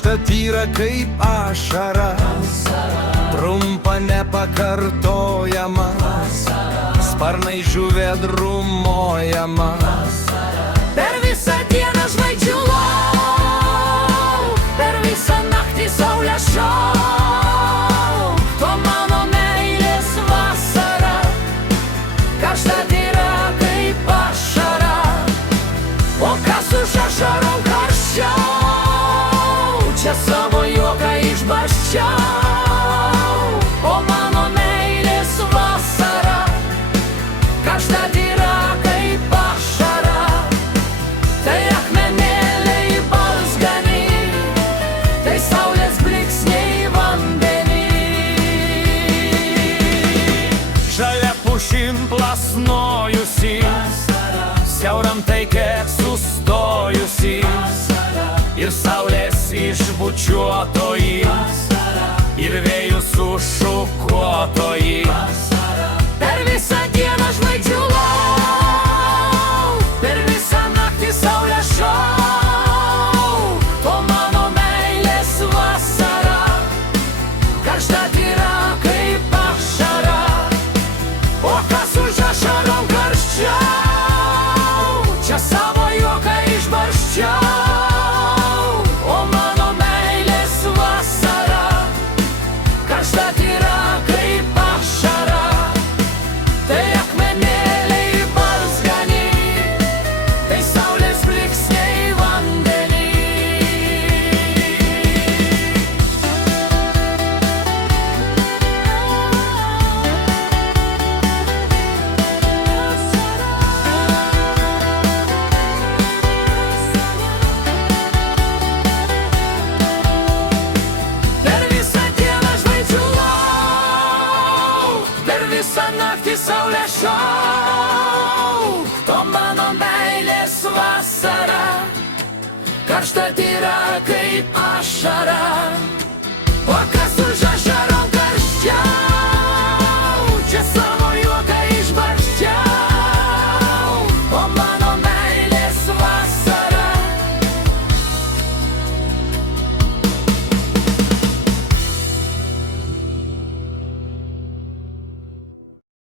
karšta tyra kaip ašara, trumpa nepakartojama, sparnai žuvė drumojama. Per visą dieną žvaigždžių lauk, per visą naktį saulės šauk, to mano meilės vasara, karšta tyra kaip ašara, o kas už ašarom karščiau, čia savo juoką išbaščiau, o mano meilės vasara, karšta tyra kaip ašara, tai akmenėliai balzganiai, tai saulės blyksniai vandenį. Žalia pušim plasnojusi, siauram taike sustojusi, ir saulės išbučiuotoji, ir vėjų sušukuotoji. Per visą dieną žvaigždžių lauk, per visą naktį saulės šauk, to mano meilės vasara, karšta tyra kaip ašara, o kas už ašarom karščiau, čia savo juoką išbarščiau, o mano meilės vasara, karšta tyra kaip ašara, tai akmenėliai balzganiai, tai saulės blyksniai vandenį. Per visą dieną žvaigždžių lauk, per visą naktį saulės šauk, to mano meilės vasara, karšta tyra kaip ašara.